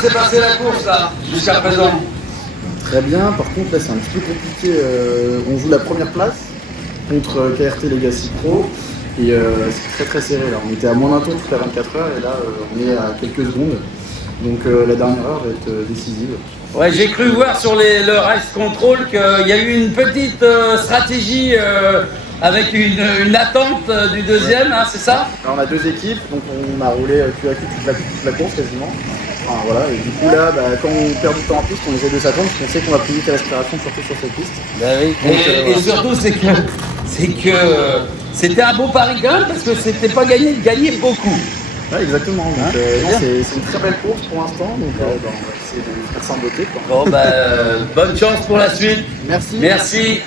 s'est passé la course là, jusqu'à présent? Très bien, par contre là c'est un petit peu compliqué. On joue la première place contre KRT Legacy Pro et c'est très serré là. On était à moins d'un tour toute la 24 heures et là on est à quelques secondes. Donc la dernière heure va être décisive. Ouais, j'ai cru voir sur le Race Control qu'il y a eu une petite stratégie avec une attente du deuxième, hein, c'est ça? Alors, on a deux équipes, donc on a roulé cul à cul toute la course quasiment. Enfin, voilà, et du coup là, quand on perd du temps en piste, on essaie de s'attendre parce qu'on sait qu'on va plus vite à l'aspiration, surtout sur cette piste. Bah oui. Et surtout c'est que c'était un beau pari quand même parce que c'était pas gagné de gagner beaucoup. Ouais, exactement. Donc, Hein, c'est une très belle course pour l'instant, donc on va essayer de faire sans beauté. Bon bah bonne chance pour la suite. Merci. Merci.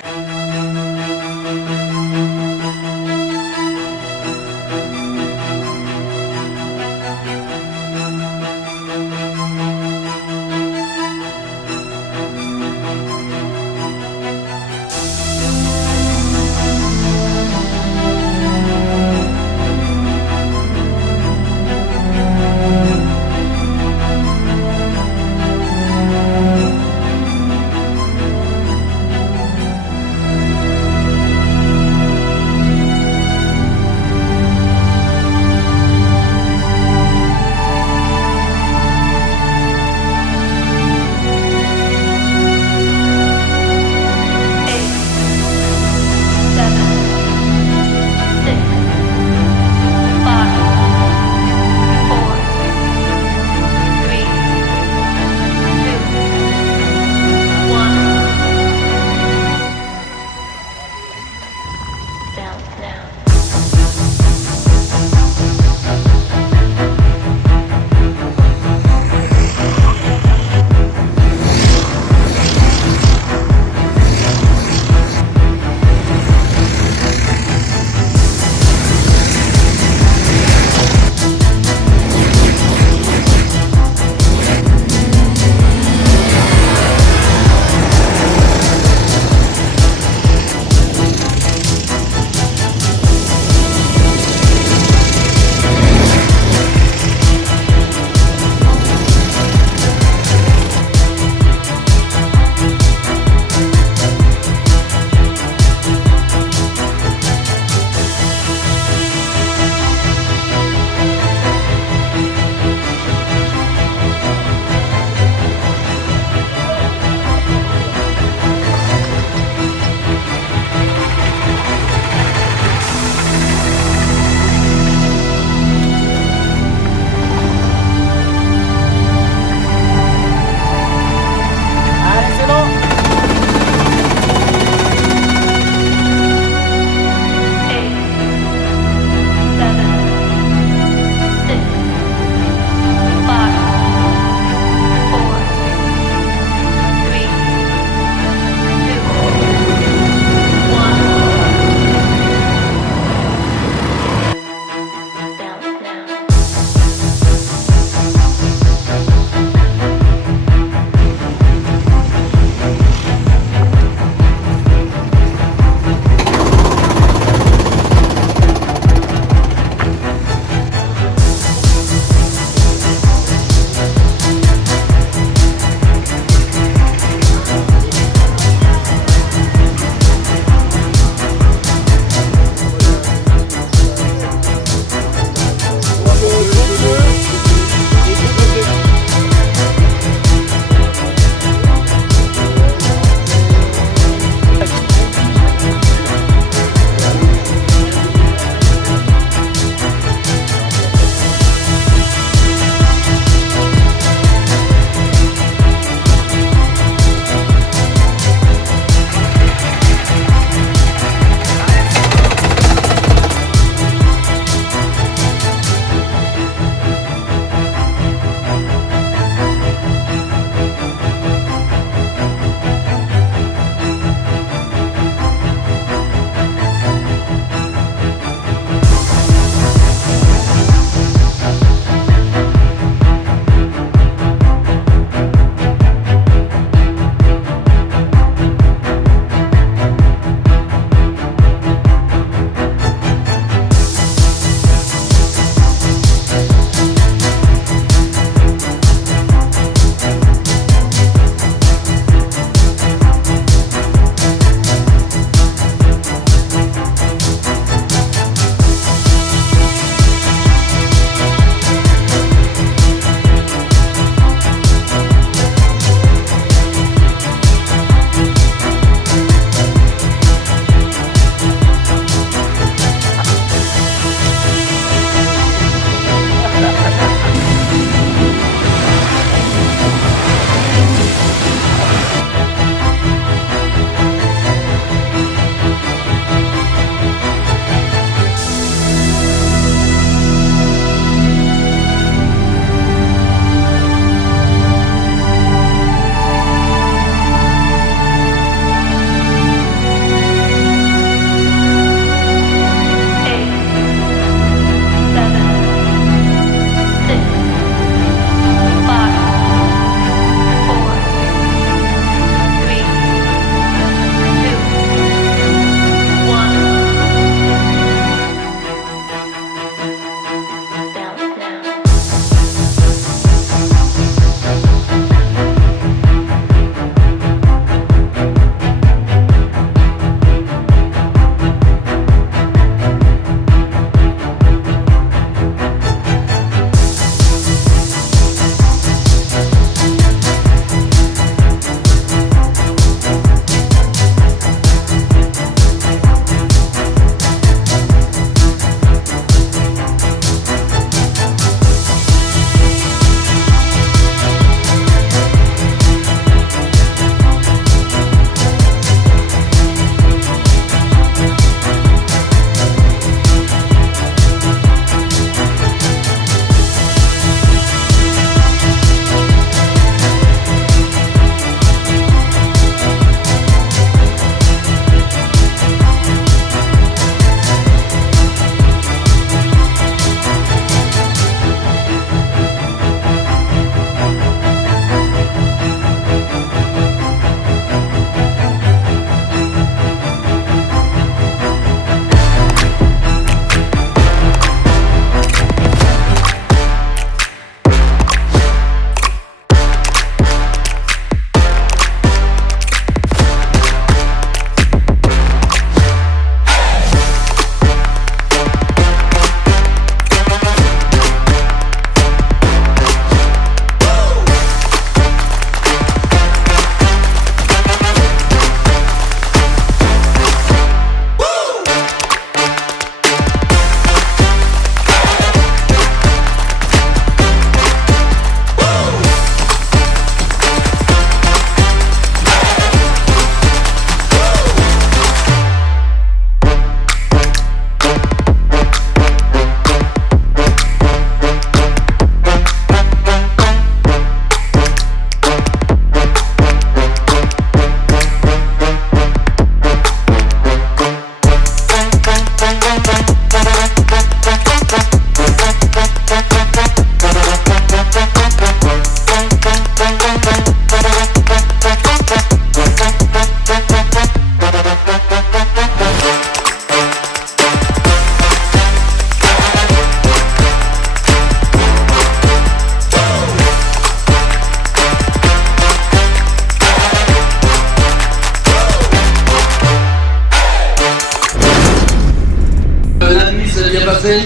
passé?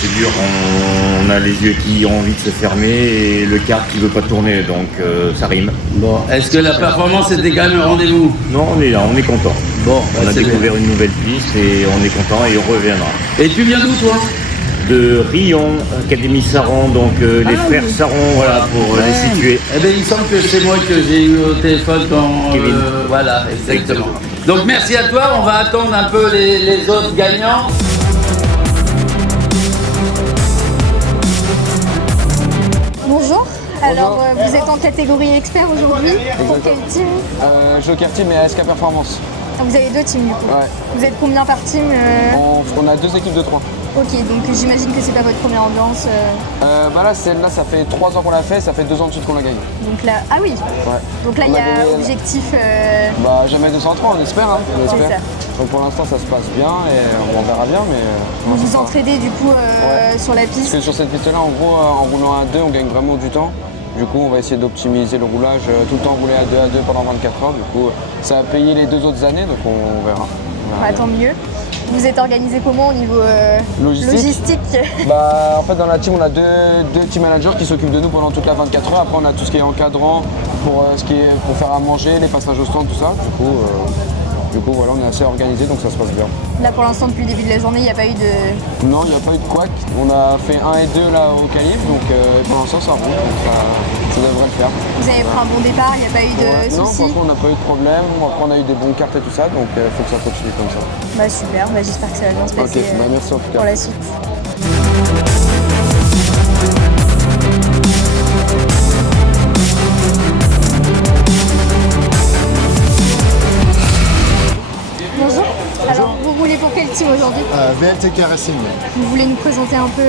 C'est dur. On a les yeux qui ont envie de se fermer et le kart qui veut pas tourner, donc ça rime. Bon, est-ce que la performance était quand même au rendez-vous? Non, on est là, on est content. Bon, On a c'est découvert une nouvelle piste et on est content et on reviendra. bien. Et tu viens d'où toi? De Rion, Académie Saran, donc les frères Saran, voilà, pour les situer. Eh bien, il me semble que c'est moi que j'ai eu au téléphone quand... Kevin. Voilà, exactement. Donc merci à toi, on va attendre un peu les autres gagnants. Bonjour, alors vous êtes en catégorie expert aujourd'hui. Pour quel team? Joker Team et ASK Performance. Ah, vous avez deux teams du coup. Ouais. Vous êtes combien par team On a 2 équipes de 3. Ok, donc j'imagine que c'est pas votre première ambiance. Là, celle-là, ça fait 3 ans qu'on l'a fait, ça fait 2 ans de suite qu'on l'a gagné. Donc là, ah oui. Ouais. Donc là, On il y a a gagné, objectif. Jamais 203, on espère. Hein, on espère. ça. Donc pour l'instant, ça se passe bien et on verra bien. Mais Vous vous ça va. entraidez du coup sur la Parce piste. que sur cette piste-là, en gros, en roulant à 2, on gagne vraiment du temps. Du coup, on va essayer d'optimiser le roulage, tout le temps rouler à 2 pendant 24 heures. Du coup, ça a payé les 2 autres années, donc on verra. Bah, tant mieux. Vous êtes organisé comment au niveau logistique? En fait, dans la team, on a deux team managers qui s'occupent de nous pendant toute la 24 heures. Après, on a tout ce qui est encadrant pour faire à manger, les passages au stand, tout ça. Du coup, voilà, on est assez organisé, donc ça se passe bien. Là pour l'instant, depuis le début de la journée, il n'y a pas eu de. Non, il n'y a pas eu de couac. On a fait 1 et 2 là au calibre, donc pour l'instant, ça roule, donc ça devrait le faire. Vous avez pris un bon départ, il n'y a pas eu de Non, soucis? franchement, on n'a pas eu de problème. Après, on a eu des bons cartes et tout ça, donc il faut que ça continue comme ça. Bah super, bah, j'espère que ça va bien se passer Ok, merci en tout cas. pour la suite. Bonjour, alors vous roulez pour quel team aujourd'hui? VLTK Racing. Vous voulez nous présenter un peu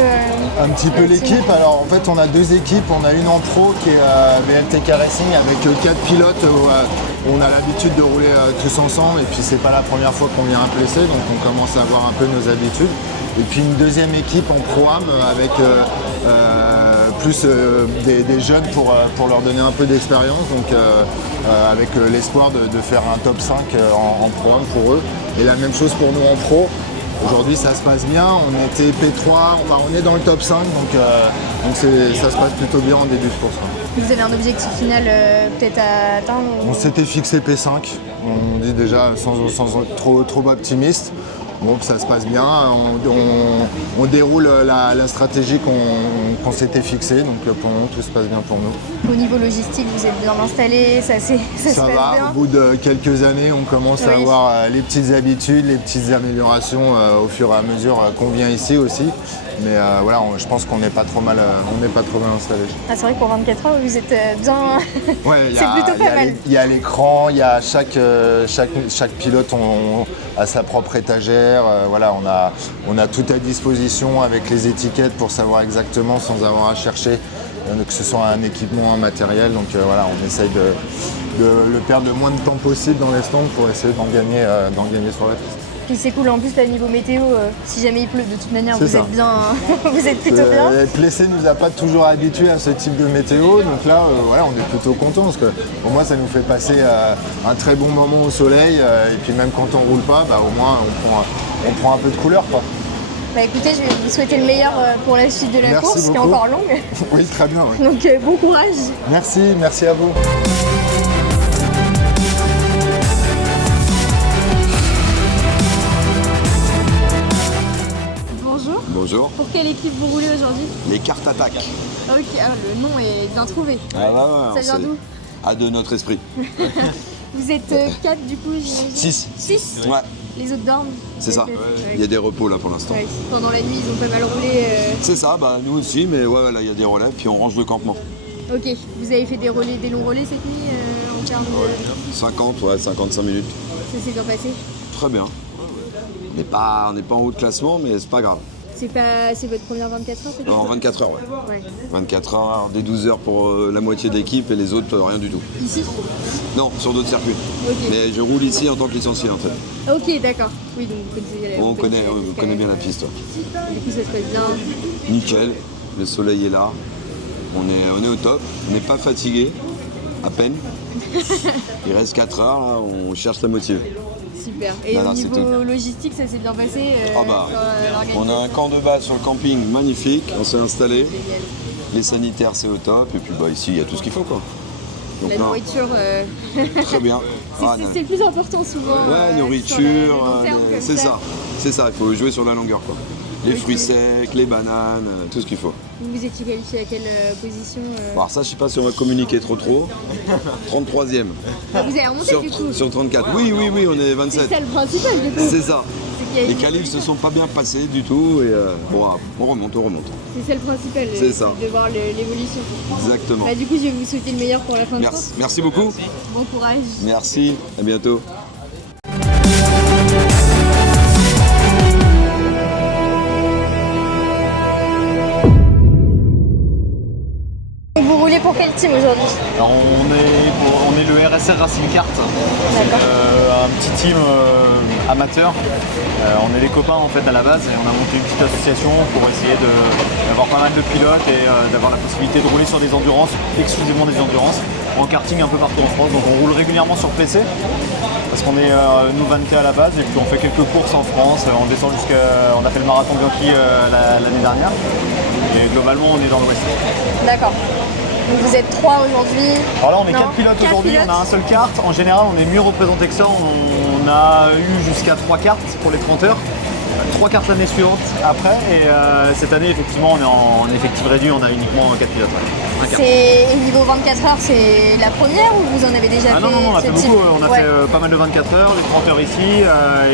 Un petit peu le team? l'équipe. Alors en fait on a 2 équipes. On a une en pro qui est VLTK Racing avec 4 pilotes où on a l'habitude de rouler tous ensemble et puis c'est pas la première fois qu'on vient à Plessé, donc on commence à avoir un peu nos habitudes. Et puis une deuxième équipe en Pro-Am avec plus des jeunes pour leur donner un peu d'expérience, donc avec l'espoir de faire un top 5 en Pro-Am pour eux. Et la même chose pour nous en Pro. Aujourd'hui ça se passe bien, on était P3, on est dans le top 5, donc ça se passe plutôt bien en début de course. Vous avez un objectif final peut-être à atteindre On s'était fixé P5, on dit déjà sans être trop optimiste. Bon, ça se passe bien, on déroule la stratégie qu'on s'était fixée, donc pour nous tout se passe bien pour nous. Au niveau logistique, vous êtes bien installé, ça se passe Ça va, bien? au bout de quelques années, on commence à Oui. avoir les petites habitudes, les petites améliorations au fur et à mesure qu'on vient ici aussi. Mais voilà, je pense qu'on n'est pas trop mal installé. Ah, c'est vrai que pour 24 heures, vous êtes bien. Ouais, C'est plutôt pas mal. Il y a l'écran, il y a chaque pilote a sa propre étagère. Voilà, on a tout à disposition avec les étiquettes pour savoir exactement sans avoir à chercher que ce soit un équipement, un matériel. Donc voilà, on essaye de le perdre le moins de temps possible dans les stands pour essayer d'en gagner sur la piste. Puis c'est cool, en plus, là, niveau météo, si jamais il pleut, de toute manière, C'est vous ça. êtes bien. Vous êtes plutôt bien. Plessé nous a pas toujours habitués à ce type de météo, donc là voilà, on est plutôt content parce que au moins ça nous fait passer un très bon moment au soleil et puis même quand on roule pas, au moins on prend un peu de couleur quoi. Bah écoutez, je vais vous souhaiter le meilleur pour la suite de la Merci course, qui est beaucoup. encore longue. Oui, très bien. Oui. Donc bon courage. Merci à vous. Bonjour. Bonjour, Pour quelle équipe vous roulez aujourd'hui? les cartes attaques. Ok, le nom est bien trouvé. Ça vient d'où? À de notre esprit. Vous êtes 4 du coup, j'imagine? 6. 6. Ouais, Les autres dorment? c'est ça. Il y a des repos là pour l'instant. Ouais. Pendant la nuit, ils ont pas mal roulé. C'est ça, nous aussi, mais ouais, là il y a des relais, puis on range le campement. Ok, vous avez fait des longs relais cette nuit en termes de. 50, ouais, 55 minutes. Ça s'est bien passé? Très bien. On n'est pas en haut de classement, mais c'est pas grave. C'est votre première 24 heures peut-être? En 24 heures, ouais. Ouais. 24 heures, des 12 heures pour la moitié de l'équipe et les autres, rien du tout. Ici? Non, sur d'autres circuits. Ok. Mais je roule ici en tant que licencié en fait. Ok, d'accord. Oui, donc vous connaissez On connaît bien la piste. Ouais. Du coup, ça se passe bien. Nickel, le soleil est là, on est au top, on n'est pas fatigué, à peine. Il reste 4 heures, là, on cherche la motive. Super. Et Non, au non, c'est niveau logistique, ça s'est bien passé Ah bah, sur l'organisation? on a un camp de base sur le camping magnifique, on s'est installé. Les sanitaires, c'est au top. Et puis bah, ici, il y a tout ce qu'il faut, quoi. Donc, La non, nourriture, très bien. Ah, non. c'est le plus important souvent. Ouais, sur nourriture, le long terme, comme c'est ça. C'est ça, il faut jouer sur la longueur, quoi. Les fruits secs, les bananes, tout ce qu'il faut. Vous étiez qualifié à quelle position Alors ça, je sais pas si on va communiquer trop. 33e. Vous avez remonté du coup. Sur 34. Oui, on est C'est 27. ça le principal du coup. C'est ça. C'est qu'il y a Les une qualifs se évolution. sont pas bien passés du tout. Et bon, on remonte. C'est ça le principal. C'est ça. De voir l'évolution. Exactement. Bah, du coup, je vais vous souhaiter le meilleur pour la fin de Merci, course. merci beaucoup. Bon courage. Merci, à bientôt. Vous roulez pour quel team aujourd'hui? Alors, on est le RSR Racing Kart, un petit team amateur. On est les copains en fait à la base et on a monté une petite association pour essayer d'avoir pas mal de pilotes et d'avoir la possibilité de rouler sur des endurances, exclusivement des endurances, en karting un peu partout en France. Donc on roule régulièrement sur PC parce qu'on est nous 20T à la base et puis on fait quelques courses en France. On descend on a fait le marathon Bianchi l'année dernière et globalement on est dans l'Ouest. D'accord. Donc vous êtes 3 aujourd'hui. Alors là, on est Non, 4 pilotes quatre aujourd'hui, pilotes. on a un seul kart. En général, on est mieux représenté que ça. On a eu jusqu'à 3 cartes pour les 30 heures. 3 cartes l'année suivante après. Et cette année, effectivement, on est en effectif réduit. On a uniquement 4 pilotes. Ouais. Un kart. C'est au niveau 24 heures, c'est la première ou vous en avez déjà Ah fait? non, on a ce fait type? beaucoup. On a Ouais. fait pas mal de 24 heures, les 30 heures ici.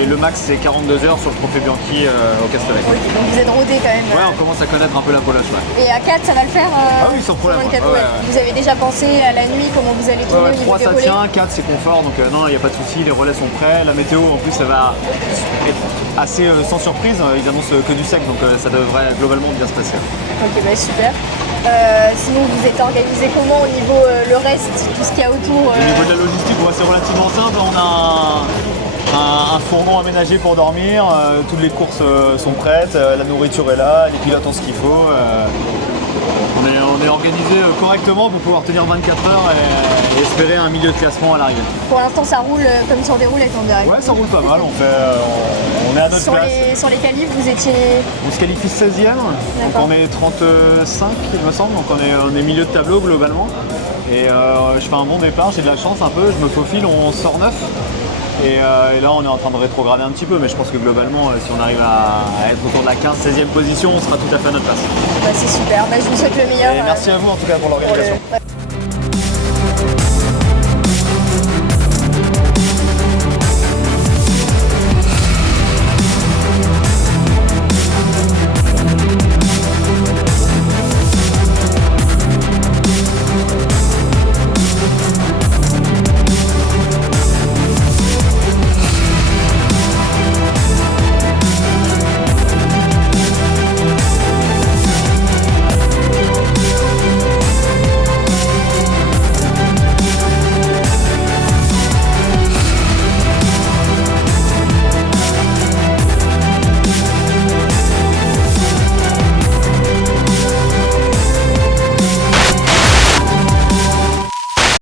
Et le max, c'est 42 heures sur le trophée Bianchi au Castellet. Ok, donc vous êtes rodé quand même. Ouais, on commence à connaître un peu la polache. Ouais. Et à 4, ça va le faire Ah oui, sans problème, 24, ouais, ouais. Vous avez déjà pensé à la nuit, comment vous allez tourner au niveau 3 des ça relais? tient, 4 c'est confort, donc non, il n'y a pas de souci, les relais sont prêts. La météo en plus, ça va être assez sans surprise. Ils annoncent que du sec, donc ça devrait globalement bien se passer. Ok, bah super. Sinon, vous êtes organisé comment au niveau le reste, tout ce qu'il y a autour Au niveau de la logistique, ouais, c'est relativement simple. On a un fourgon aménagé pour dormir, toutes les courses sont prêtes, la nourriture est là, les pilotes ont ce qu'il faut. On est organisé correctement pour pouvoir tenir 24 heures et espérer un milieu de classement à l'arrivée. Pour l'instant, ça roule comme sur des roulettes, on dirait. Ouais, ça roule pas mal, on est à notre place. Sur les qualifs, vous étiez... On se qualifie 16e, donc D'accord. on est 35 il me semble, donc on est milieu de tableau globalement. Et je fais un bon départ, j'ai de la chance un peu, je me faufile, on sort 9. Et là on est en train de rétrograder un petit peu, mais je pense que globalement si on arrive à être autour de la 15-16e position, on sera tout à fait à notre place. Bah, c'est super, bah, je vous souhaite le meilleur. Et merci à vous en tout cas pour l'organisation. Ouais.